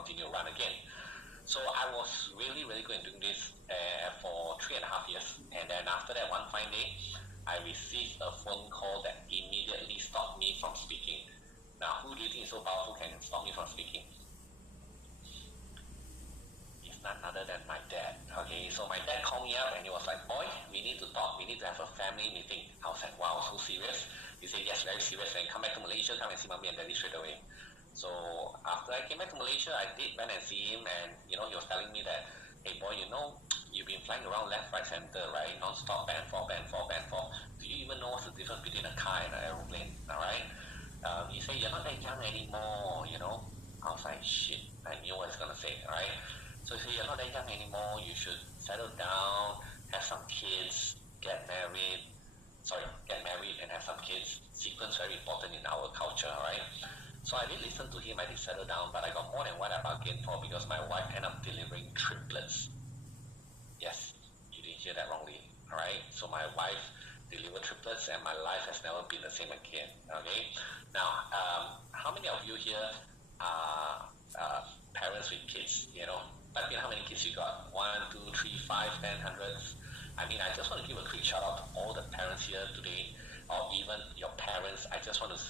continue run again. So I was really, really good in doing this for 3.5 years. And then after that, one fine day, I received a phone call that immediately stopped me from speaking. Now, who do you think is so powerful can stop me from speaking? It's none other than my dad. Okay, so my dad called me up and he was like, boy, we need to talk. We need to have a family meeting. I was like, wow, so serious? He said, yes, very serious. And come back to Malaysia, come and see mommy and daddy straight away. So after I came back to Malaysia, I did went and see him, and he was telling me that, hey boy, you've been flying around left, right, center, right, non-stop, band 4. Do you even know what's the difference between a car and an aeroplane? All right. He said, you're not that young anymore. I was like, shit, I knew what I was gonna say. All right. So he said, you're not that young anymore. You should settle down, have some kids, get married, and have some kids. Sequence very important in our culture, all right? So I did listen to him, I did settle down, but I got more than what I bargained for because my wife ended up delivering triplets. Yes, you didn't hear that wrongly, all right? So my wife delivered triplets and my life has never been the same again, okay? Now, how many of you here are parents with kids, But how many kids you got? 1, 2, 3, 5, 10, hundreds? I just want to give a quick shout out to all the parents here today, or even your parents. I just want to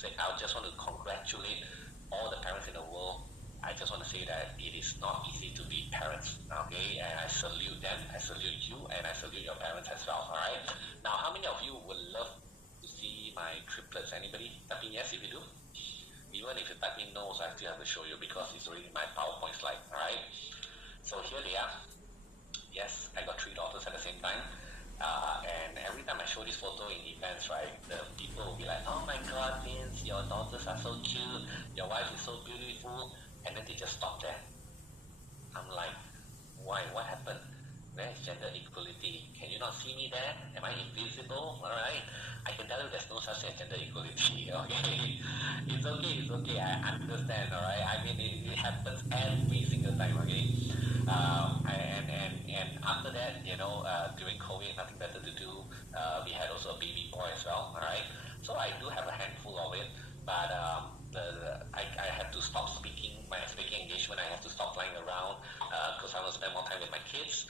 congratulate all the parents in the world. I just want to say that it is not easy to be parents, okay? And I salute them, I salute you, and I salute your parents as well, all right? Now, how many of you would love to see my triplets? Anybody? Type in yes if you do. Even if you type in no, so I still have to show you because it's already my PowerPoint slide, all right? So here they are. Yes, I got 3 daughters at the same time. And every time I show this photo in events, right, the people will be like, oh my God, Vince, your daughters are so cute, your wife is so beautiful, and then they just stop there. I'm like, why? What happened? Where is gender equality? Can you not see me there? Am I invisible? All right. I can tell you there's no such thing as gender equality, okay? It's okay, I understand, all right? It happens every single time, okay? And after that, during COVID, nothing better to do. We had also a baby boy as well, all right? So I do have a handful of it, but I had to stop my speaking engagement. I have to stop flying around because I want to spend more time with my kids.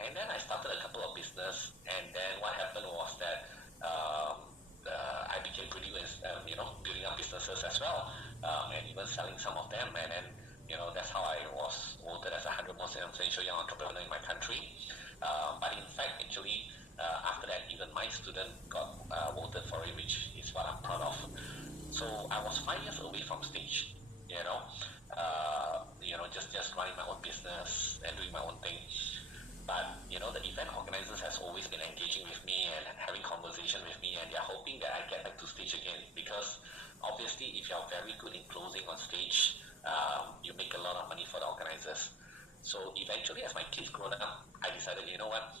And then I started a couple of business, and then what happened was that I became pretty good, building up businesses as well, and even selling some of them. And then, that's how I was voted as 100 most influential young entrepreneur in my country. But in fact, actually, after that, even my student got voted for it, which is what I'm proud of. So I was 5 years away from stage, just running my own business and doing my own thing. But, the event organizers has always been engaging with me and having conversation with me, and they're hoping that I get back to stage again, because obviously if you're very good in closing on stage, you make a lot of money for the organizers. So eventually, as my kids grown up, I decided, you know what,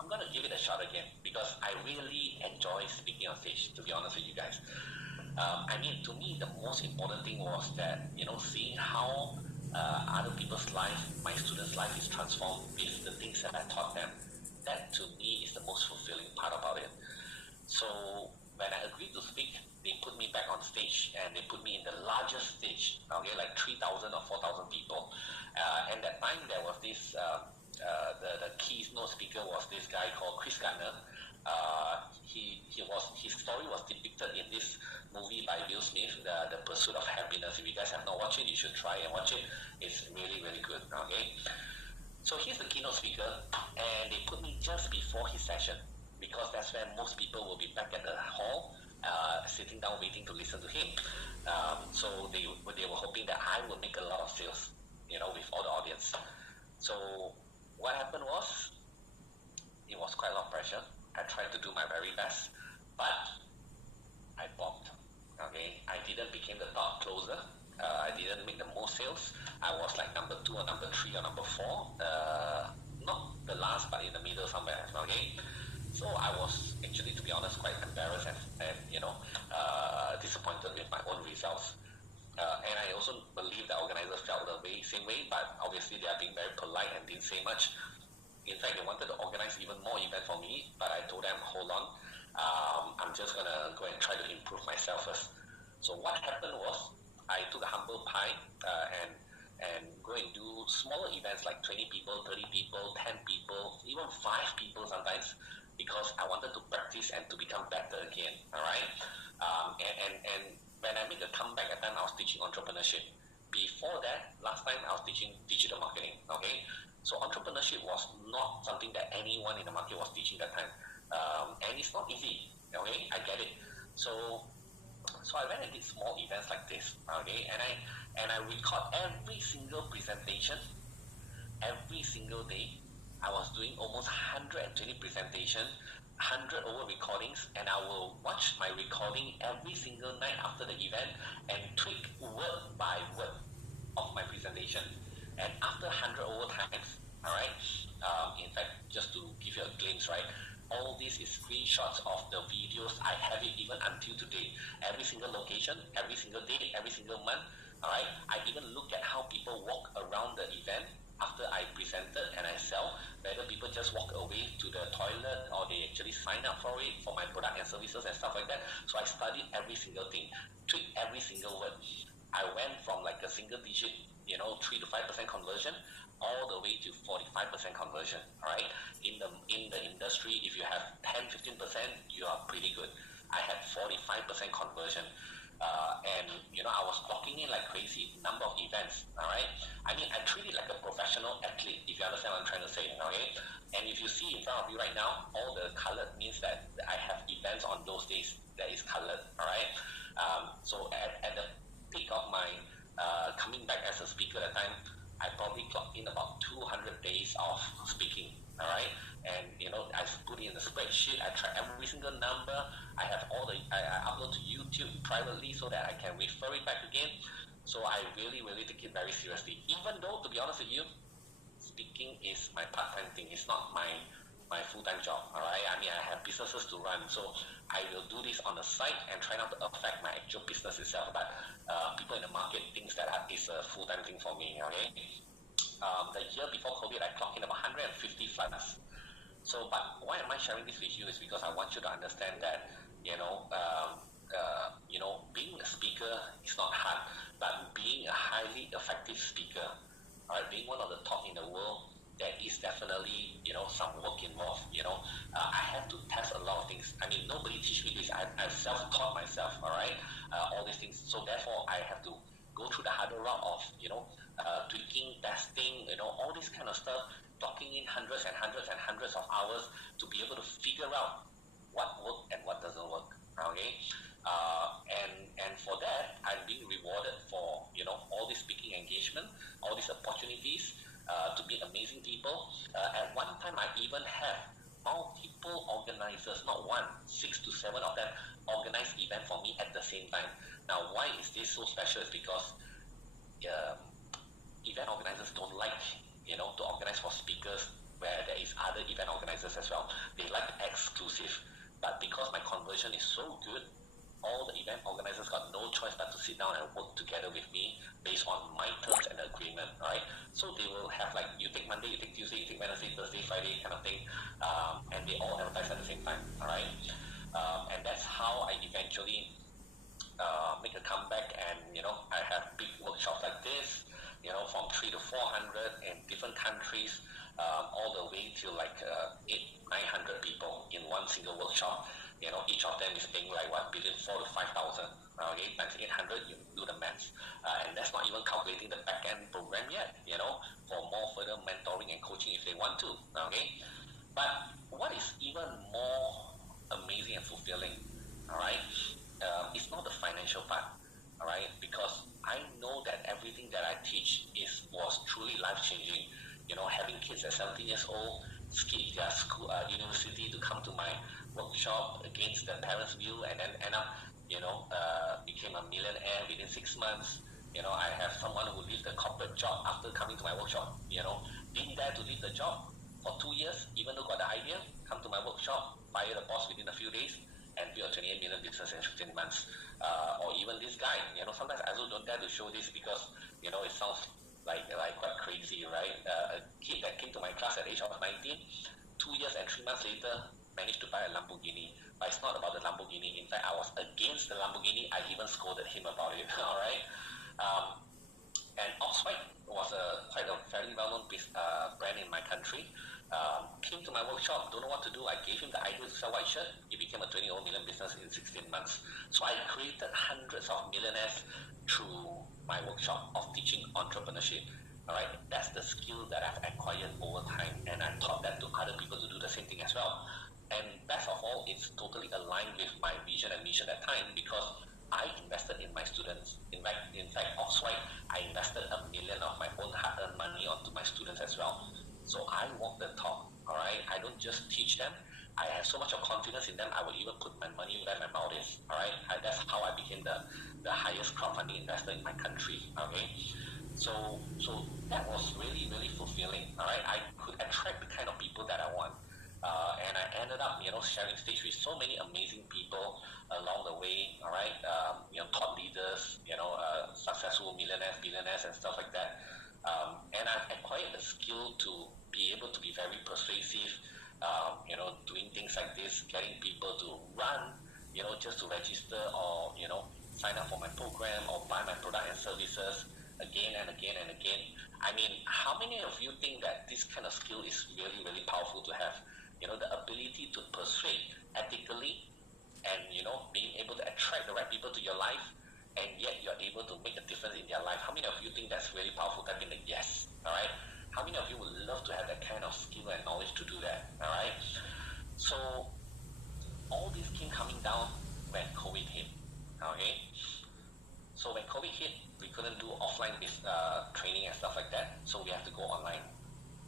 I'm going to give it a shot again, because I really enjoy speaking on stage, to be honest with you guys. To me, the most important thing was that, seeing how other people's life, my students' life is transformed with the things that I taught them. That, to me, is the most fulfilling part about it. So when I agreed to speak, they put me back on stage, and they put me in the largest stage, okay, like 3,000 or 4,000 people. And that time, there was this, the keynote speaker was this guy called Chris Gardner. His story was depicted in this movie by Will Smith, the Pursuit of Happiness. If you guys have not watched it, you should try and watch it. It's really, really good, okay? So he's the keynote speaker, and they put me just before his session, because that's where most people will be back at the hall, sitting down waiting to listen to him. So they were hoping that I would make a lot of sales, with all the audience. So what happened was, it was quite a lot of pressure. I tried to do my very best, but I bombed. Okay, I didn't become the top closer. I didn't make the most sales. I was like number 2 or number 3 or number 4. Not the last, but in the middle somewhere. Okay, so I was actually, to be honest, quite embarrassed and disappointed with my own results. And I also believe the organizers felt the same way, but obviously they are being very polite and didn't say much. In fact, they wanted to organize even more events for me, but I told them, hold on, I'm just going to go and try to improve myself first. So what happened was, I took a humble pie and smaller events like 20 people, 30 people, 10 people, even 5 people sometimes, because I wanted to practice and to become better again. All right. And when I made a comeback at that time, I was teaching entrepreneurship. Before that, last time I was teaching digital marketing. Okay. So entrepreneurship was not something that anyone in the market was teaching that time. And it's not easy. Okay. I get it. So I went and did small events like this. Okay. And I record every single presentation every single day. I was doing almost 120 presentations, 100 over recordings, and I will watch my recording every single night after the event and tweak word by word of my presentation. And after 100 over times, all right, in fact, just to give you a glimpse, right, all this is screenshots of the videos. I have it even until today. Every single location, every single day, every single month, all right. I even look at how people walk around the event after I presented and I sell, whether people just walk away to the toilet or they actually sign up for it, for my product and services and stuff like that. So I studied every single thing, tweaked every single word. I went from like a single digit, 3 to 5% conversion, all the way to 45% conversion. All right. In the industry, if you have 10-15%, you are pretty good. I had 45% conversion. And I was clocking in like crazy, number of events. All right. I mean, I treat it like a professional athlete, if you understand what I'm trying to say. Okay. And if you see in front of you right now, all the colored means that I have events on those days that is colored. All right. So at the peak of my coming back as a speaker at the time, I probably clocked in about 200 days of speaking. All right. And I put it in the spreadsheet. I track every single number. I have I upload to YouTube privately so that I can refer it back again. So I really, really take it very seriously. Even though, to be honest with you, speaking is my part-time thing. It's not my full-time job. All right. I mean, I have businesses to run, so I will do this on the side and try not to affect my actual business itself. But people in the market thinks that is a full-time thing for me. Okay. The year before COVID, I clocked in about 150 flights. So, but why am I sharing this with you is because I want you to understand that, being a speaker is not hard, but being a highly effective speaker, all right, being one of the top in the world, there is definitely, some work involved. I had to test a lot of things. I mean, nobody teach me this. I self-taught myself, all right, all these things. So therefore, I have to go through the harder route of, tweaking, testing, all this kind of stuff, talking in hundreds and hundreds and hundreds of hours to be able to figure out what works and what doesn't work. Okay, and for that, I'm being rewarded for all this speaking engagement, all these opportunities to meet amazing people. At one time, I even have multiple organizers, not one, 6 to 7 of them organize event for me at the same time. Now, why is this so special? Is because event organizers don't like to organize for speakers where there is other event organizers as well. They like exclusive. But because my conversion is so good, all the event organizers got no choice but to sit down and work together with me based on my terms and agreement, right? So they will have like, you take Monday, you take Tuesday, you take Wednesday, Thursday, Friday kind of thing, and they all advertise at the same time, all right? And that's how I eventually make a comeback, and I have big workshops like this, from 300 to 400 in different countries, all the way to like 800-900 people in one single workshop. Each of them is paying like between 4,000 to 5,000. Okay, times 800, you do the maths, and that's not even calculating the back end program yet. For more further mentoring and coaching if they want to. Okay, but what is even more amazing and fulfilling, all right, it's not the financial part. All right, because I know that everything that I teach was truly life-changing. Having kids at 17 years old, skip their school, university to come to my workshop against the parents' view, and then end up, became a millionaire within 6 months. I have someone who left the corporate job after coming to my workshop. Didn't dare to leave the job for 2 years, even though got the idea, come to my workshop, fire the boss within a few days, and build a 28 million business in 15 months. Or even this guy, sometimes I also don't dare to show this because, it sounds like quite crazy, right? A kid that came to my class at the age of 19, 2 years and 3 months later, managed to buy a Lamborghini. But it's not about the Lamborghini. In fact, I was against the Lamborghini. I even scolded him about it, all right? And Oxford was quite a brand in my country. Came to my workshop, don't know what to do. I gave him the idea to sell white shirt. It became a 20 million business in 16 months. So I created hundreds of millionaires through my workshop of teaching entrepreneurship. All right, that's the skill that I've acquired over time, and I taught that to other people to do the same thing as well. And best of all, it's totally aligned with my vision and mission at the time, because I invested in my students. In fact, Oxford, I invested $1 million of my own hard-earned money onto my students as well. So I walk the talk, all right? I don't just teach them. I have so much of confidence in them, I will even put my money where my mouth is, all right? That's how I became the highest crowdfunding investor in my country, okay? So that was really, really fulfilling, all right? I could attract the kind of people that I want. And I ended up, sharing stage with so many amazing people along the way, all right? Thought leaders, successful millionaires, billionaires, and stuff like that. And I acquired the skill to be able to be very persuasive, doing things like this, getting people to run, just to register or, sign up for my program or buy my product and services again and again and again. I mean, how many of you think that this kind of skill is really, really powerful to have? The ability to persuade ethically and, being able to attract the right people to your life, and yet you're able to make a difference in their life. How many of you think that's really powerful? Type in the yes, all right? How many of you would love to have that kind of skill and knowledge to do that, all right? So all this came coming down when COVID hit, okay? So when COVID hit, we couldn't do offline training and stuff like that, so we have to go online.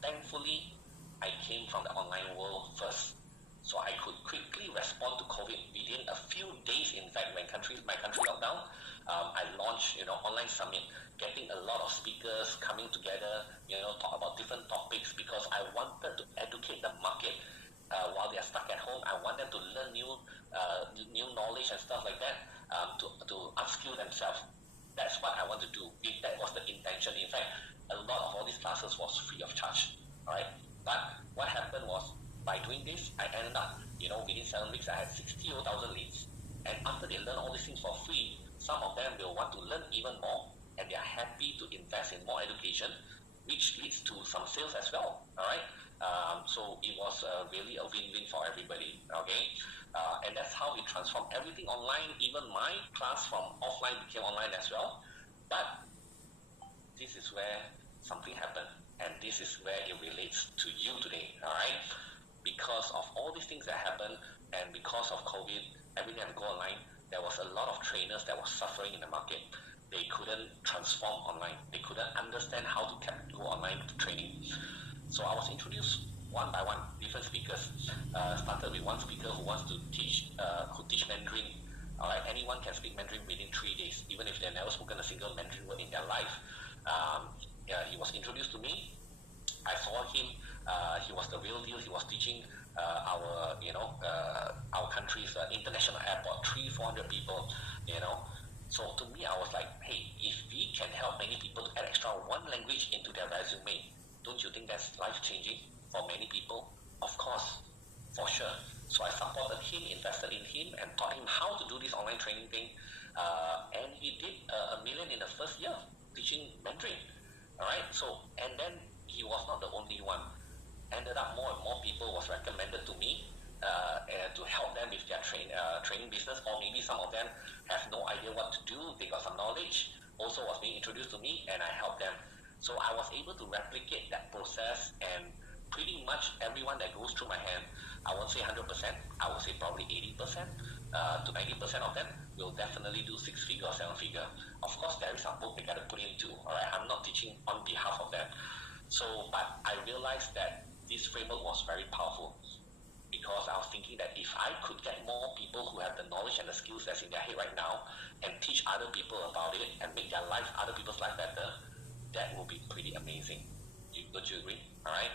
Thankfully, I came from the online world first, so I could quickly respond to COVID within a few days. In fact, when my country locked down, I launched, online summit, getting a lot of speakers coming together, talk about different topics, because I wanted to educate the market while they are stuck at home. I want them to learn new knowledge and stuff like that, to upskill themselves. That's what I want to do. That was the intention. In fact, a lot of all these classes was free of charge. All right. But what happened was, by doing this, I ended up, within 7 weeks, I had 60,000 leads. And after they learn all these things for free, some of them will want to learn even more, and they are happy to invest in more education, which leads to some sales as well. All right. So it was really a win-win for everybody. Okay. And that's how we transformed everything online. Even my class from offline became online as well. But this is where something happened. And this is where it relates to you today, all right? Because of all these things that happened, and because of COVID, everything had to go online, there was a lot of trainers that were suffering in the market. They couldn't transform online. They couldn't understand how to do online training. So I was introduced one by one, different speakers. Started with one speaker who wants to teach Mandarin. All right, anyone can speak Mandarin within 3 days, even if they've never spoken a single Mandarin word in their life. He was introduced to me. I saw him. He was the real deal. He was teaching our country's international airport, 300-400 people. So to me, I was like, hey, if we can help many people to add extra one language into their resume, don't you think that's life-changing for many people? Of course, for sure. So I supported him, invested in him, and taught him how to do this online training thing. And he did $1 million in the first year teaching Mandarin. All right. So, and then he was not the only one. Ended up more and more people was recommended to me to help them with their training business, or maybe some of them have no idea what to do. They got some knowledge, also was being introduced to me, and I helped them. So I was able to replicate that process, and pretty much everyone that goes through my hand, I won't say 100%, I would say probably 80% to 90% of them will definitely do 6-figure or 7-figure. Of course, there is some book they got to put into, all right? I'm not teaching on behalf of them. So, but I realized that this framework was very powerful, because I was thinking that if I could get more people who have the knowledge and the skills that's in their head right now, and teach other people about it and make other people's life better, that will be pretty amazing. Don't you agree? All right.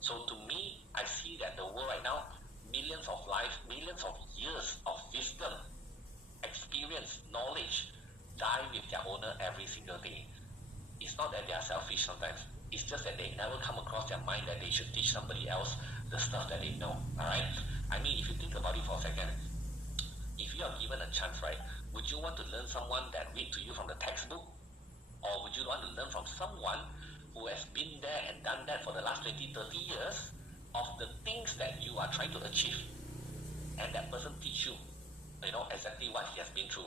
So to me, I see that the world right now, millions of lives, millions of years of wisdom, experience, knowledge, die with their owner every single day. It's not that they are selfish sometimes. It's just that they never come across their mind that they should teach somebody else the stuff that they know. All right. I mean, if you think about it for a second, if you are given a chance, right, would you want to learn someone that read to you from the textbook, or would you want to learn from someone who who has been there and done that for the last 20, 30 years of the things that you are trying to achieve. And that person teach you, exactly what he has been through.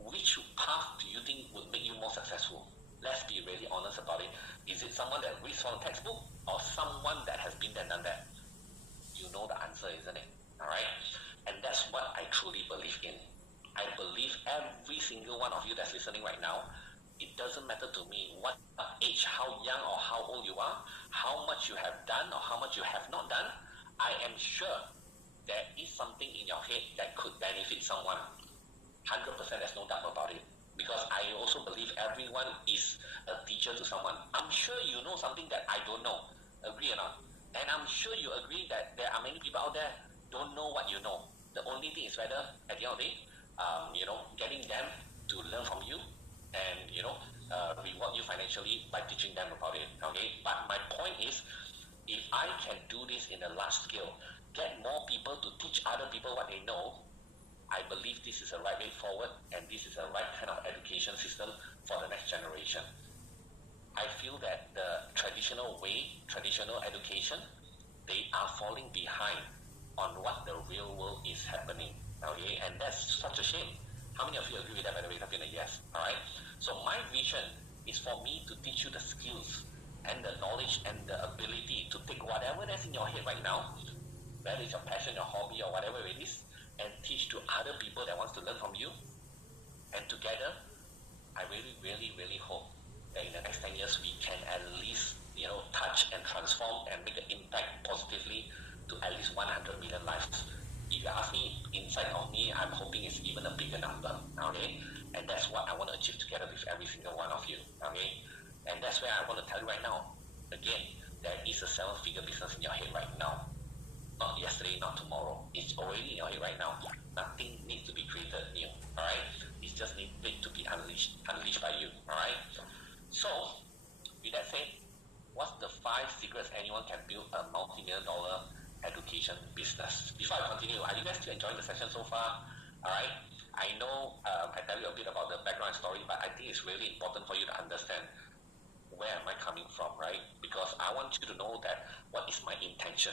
Which path do you think would make you more successful? Let's be really honest about it. Is it someone that reads from a textbook or someone that has been there and done that? You know the answer, isn't it? Alright? And that's what I truly believe in. I believe every single one of you that's listening right now, it doesn't matter to me what age, how young or how old you are, how much you have done or how much you have not done, I am sure there is something in your head that could benefit someone. 100%, there's no doubt about it. Because I also believe everyone is a teacher to someone. I'm sure you know something that I don't know. Agree or not? And I'm sure you agree that there are many people out there don't know what you know. The only thing is whether, at the end of the day, getting them to learn from you and, reward you financially by teaching them about it. Okay? But my point is, if I can do this in a large scale, get more people to teach other people what they know, I believe this is the right way forward and this is the right kind of education system for the next generation. I feel that the traditional education, they are falling behind on what the real world is happening. Okay, and that's such a shame. How many of you agree with that, by the way? I've been a yes. Alright? So my vision is for me to teach you the skills and the knowledge and the ability to take whatever that's in your head right now, whether it's your passion, your hobby, or whatever it is, and teach to other people that wants to learn from you. And together, I really, really, really hope that in the next 10 years, we can at least, touch and transform and make an impact positively to at least 100 million lives. If you ask me, inside of me, I'm hoping it's even a bigger number, okay? And that's what I want to achieve together with every single one of you, okay? And that's where I want to tell you right now, again, there is a 7-figure business in your head right now. Not yesterday, not tomorrow. It's already in your head right now. Nothing needs to be created new, alright? It just needs to be unleashed by you, alright? So, with that said, what's the 5 secrets anyone can build a multi-million dollar education business? Before I continue, are you guys still enjoying the session so far? Alright? I know I tell you a bit about the background story, but I think it's really important for you to understand where am I coming from, right? Because I want you to know that what is my intention.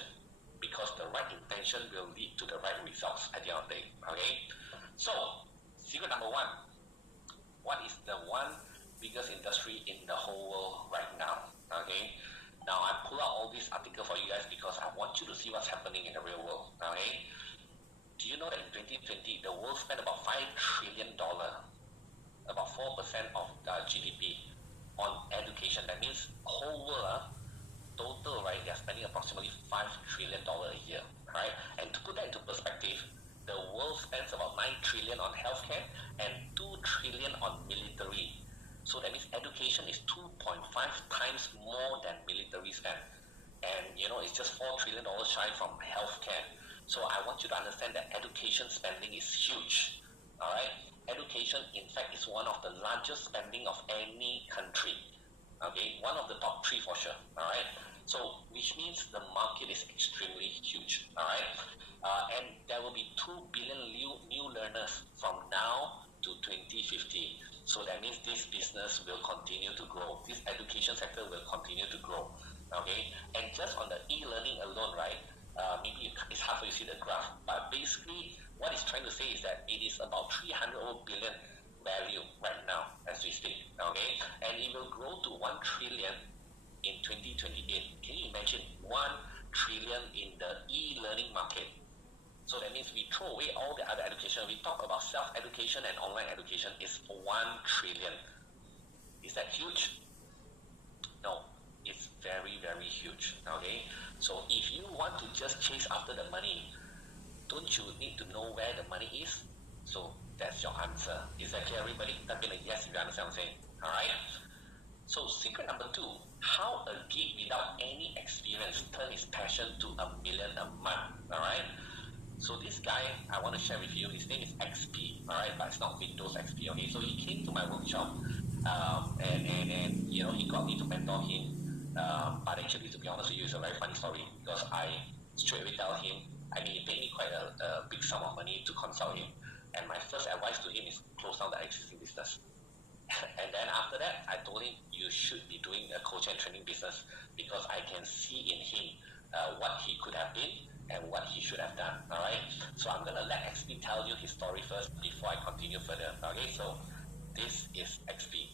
Because the right intention will lead to the right results at the end of the day. Okay? So, secret number 1. What is the one biggest industry in the whole world right now? Okay? Now, I pull out all this article for you guys because I want you to see what's happening in the real world. Okay? Do you know that in 2020, the world spent about $5 trillion, about 4% of GDP, on education? That means whole world, total, right, they're spending approximately $5 trillion a year, right? And to put that into perspective, the world spends about $9 trillion on healthcare and $2 trillion on military. So that means education is 2.5 times more than military spend. And, it's just $4 trillion shy from healthcare. So I want you to understand that education spending is huge, all right? Education, in fact, is one of the largest spending of any country. Okay, one of the top 3 for sure. All right, so which means the market is extremely huge. All right, and there will be 2 billion new learners from now to 2050. So that means this business will continue to grow. This education sector will continue to grow. Okay, and just on the e-learning alone, right? Maybe it's hard for you to see the graph, but basically what it's trying to say is that it is about 300 billion value right now as we speak, okay? And it will grow to 1 trillion in 2028. Can you imagine 1 trillion in the e-learning market? So that means we throw away all the other education. We talk about self-education and online education. It's 1 trillion. Is that huge? No, it's very, very huge, okay? So if you want to just chase after the money, don't you need to know where the money is? So that's your answer. Is that clear, everybody? Type in a yes if you understand what I'm saying. Alright? So secret number 2, how a geek without any experience turn his passion to $1 million a month. Alright? So this guy, I want to share with you, his name is XP, alright? But it's not Windows XP, okay? So he came to my workshop and he got me to mentor him. But actually, to be honest with you, it's a very funny story because I straight away tell him, he paid me quite a big sum of money to consult him. And my first advice to him is close down the existing business. And then after that, I told him, you should be doing a coaching and training business. business because I can see in him what he could have been and what he should have done. All right. So I'm gonna let XP tell you his story first before I continue further. Okay. So this is XP.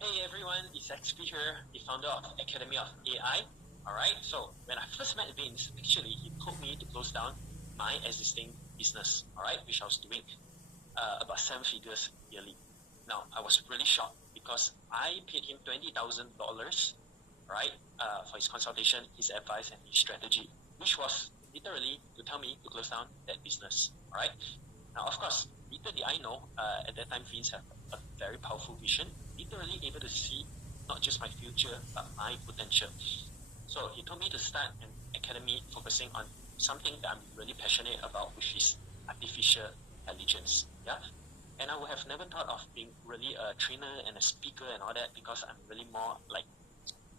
Hey everyone, it's XP here, the founder of Academy of AI. Alright, so when I first met Vince, actually he told me to close down my existing business, alright, which I was doing about 7 figures yearly. Now, I was really shocked because I paid him $20,000, right, for his consultation, his advice, and his strategy, which was literally to tell me to close down that business, alright. Now, of course, little did I know, at that time, Vince had a very powerful vision, literally able to see not just my future, but my potential. So he told me to start an academy focusing on something that I'm really passionate about, which is artificial intelligence. Yeah, and I would have never thought of being really a trainer and a speaker and all that because I'm really more like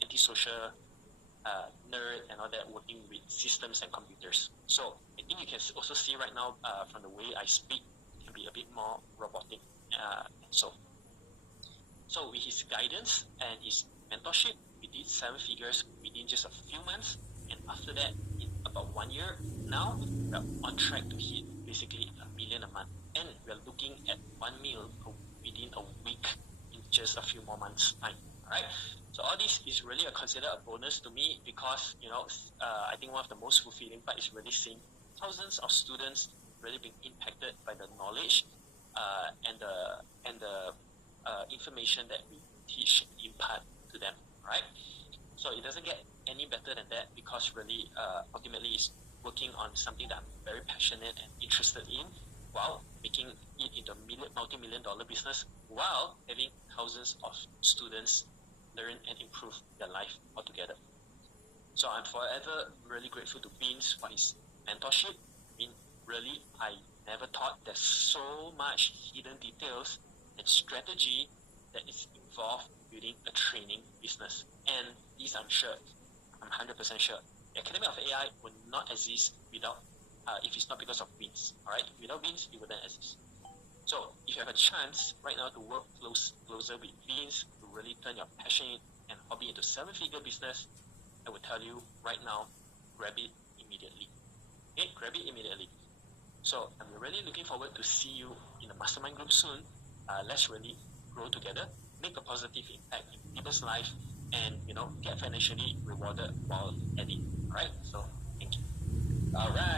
antisocial nerd and all that, working with systems and computers. So I think you can also see right now from the way I speak, it can be a bit more robotic. So with his guidance and his mentorship, we did 7 figures within just a few months. And after that, in about 1 year now, we're on track to hit basically $1 million a month. And we're looking at 1 mil within a week in just a few more months' time. Alright? So all this is really considered a bonus to me because, I think one of the most fulfilling part is really seeing thousands of students really being impacted by the knowledge and the information that we teach, impart to them, right? So it doesn't get any better than that because really, ultimately, it's working on something that I'm very passionate and interested in while making it into a multi-million-dollar business while having thousands of students learn and improve their life altogether. So I'm forever really grateful to Vince for his mentorship. I mean, really, I never thought there's so much hidden details and strategy that is involved building a training business. And this I'm 100% sure, the Academy of AI would not exist without, if it's not because of Vince, alright? Without Vince, it wouldn't exist. So if you have a chance right now to work closer with Vince, to really turn your passion and hobby into 7-figure business, I would tell you right now, grab it immediately. Okay, grab it immediately. So I'm really looking forward to see you in the mastermind group soon. Let's really grow together, make a positive impact in people's life, and get financially rewarded while at it. Alright, so thank you. Alright.